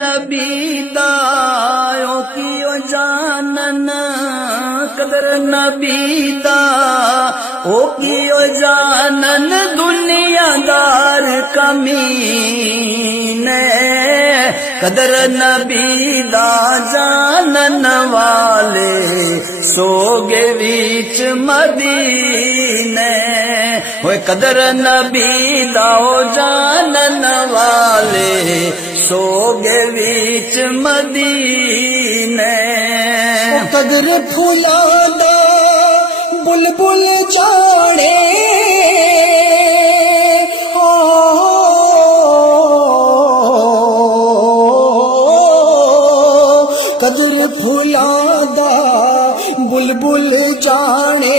نبی دا کی جانن قدر نبی دا کی جانن دنیا دار کمین قدر نبی دا جانن والے سوگے ویچ مدینے ہوئے قدر نبی دا جانن والے سوگے ویچ مدینے قدر پھولا دا بلبل جانے قدر پھولا دا بلبل جانے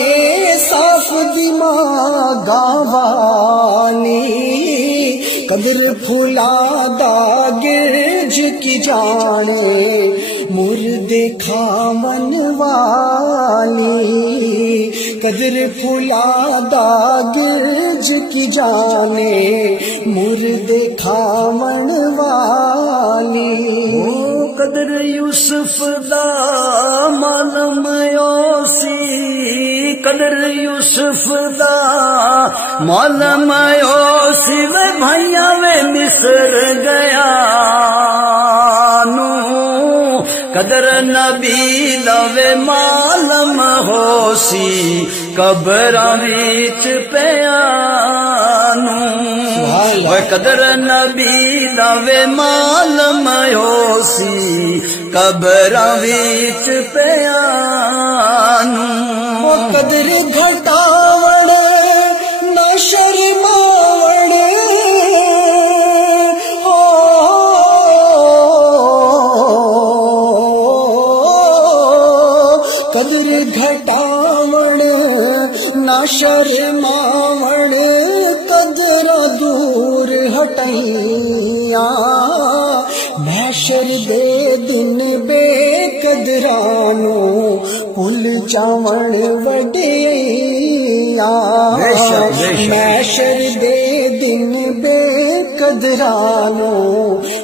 صاف دماغا والی قدر پھولا دا گرج کی جانے مردے کھامن والی قدر پھولا دا گرج کی جانے مردے کھامن والی قدر یوسف دا معلوم یوسی قدر یوسف دا معلوم یوسی وے بھائیا وے مصر گیا نو قدر نبی دا وے معلوم ہوسی قبراں وچ پیانو وے قدر نبی دا وے معلوم ہوسی قبراں وچ پیانو قدر گھٹاوڑ نہ شرماوڑ قدر گھٹاوڑ نہ شرماوڑ قدر دور ہٹائیاں محشر دے دن بے قدرانو پل چاون وڈیاں محشر دے دن بے قدرانو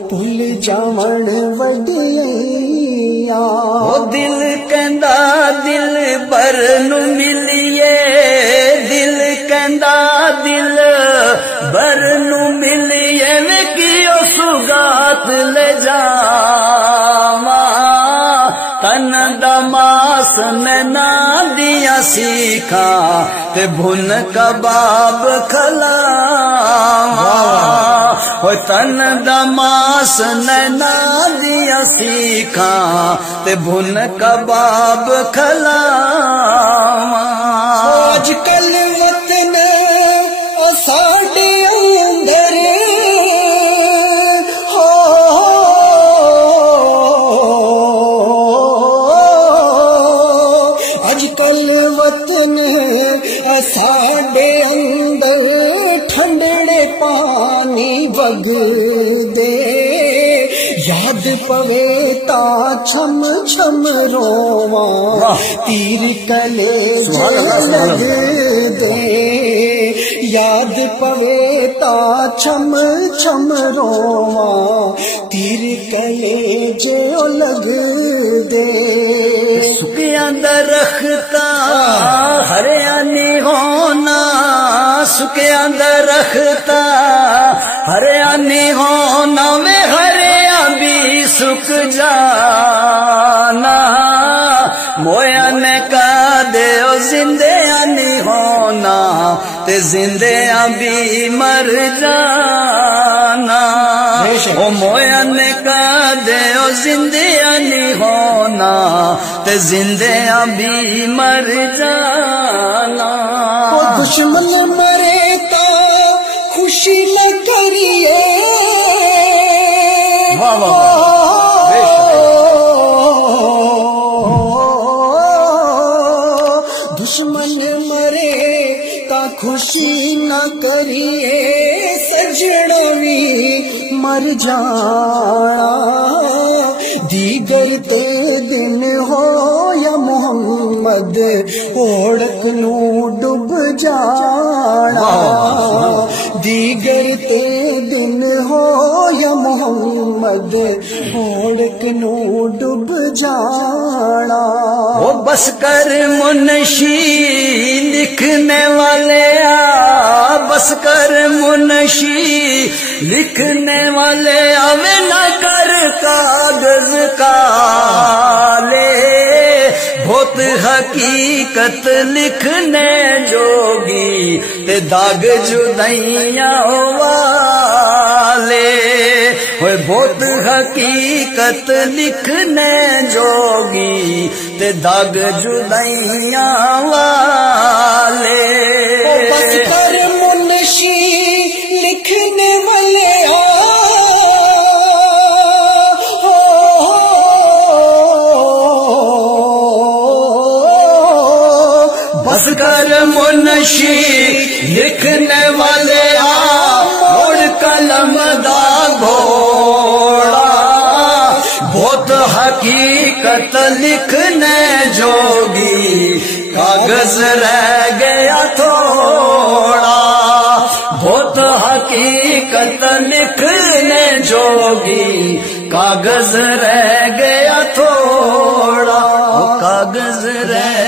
پل چاون وڈیاں دل کہندا دل بر نو ملیے دل کہندا دل بر نو ملیے وے کیو سگات لے جاواں تن دماس نہ دیا سیکھا تے بھن کباب کھلاواں ہوئے تن دماس نہ دیا سیکھا تے بھن کباب کھلاواں آج کل وطن ساڈے اندر آج کل وطن ساڈے اندر ٹھنڈڑے پانی وگ دے یاد پوے تا چھم چھم رواں تیر کلیجے لگ دے یاد پوے تا چھم چھم رواں تیر کلیجے لگ دے سکیاں درختاں ہریاں نہیں ہونا سکیاں درختاں ہریاں نہیں ہونا میں ہریاں بھی سک جانا مویا نے کہا دے او زندیاں نہیں ہونا تے زندیاں بھی مر جانا او مویا نے کہا دے او زندیاں نہیں ہونا تے زندیاں بھی مر جانا دشمن مرے تا خوشی نہ کریے دشمن مرے تا خوشی نہ کریے سجڑا بھی مر جانا دیگر تے دن ہو یا محمد اوڑک نو ڈب جانا دیگر تے دن ہو یا محمد محمد اوڑک نو ڈب جانا وہ بس کر منشی لکھنے والے بس کر منشی لکھنے والے اوے نہ کر کاغذ کالے بہت حقیقت لکھنے جوگی تے داغ جدائیاں والے ہوئے بہت حقیقت لکھنے جوگی تے داغ جدائیاں والے بس کر منشی لکھنے والے بس کر منشی لکھنے والے اور قلم دا گھوڑا بہت حقیقت لکھنے جوگی کاغذ رہ گیا تھوڑا بہت حقیقت لکھنے جوگی کاغذ رہ گیا تھوڑا کاغذ رہ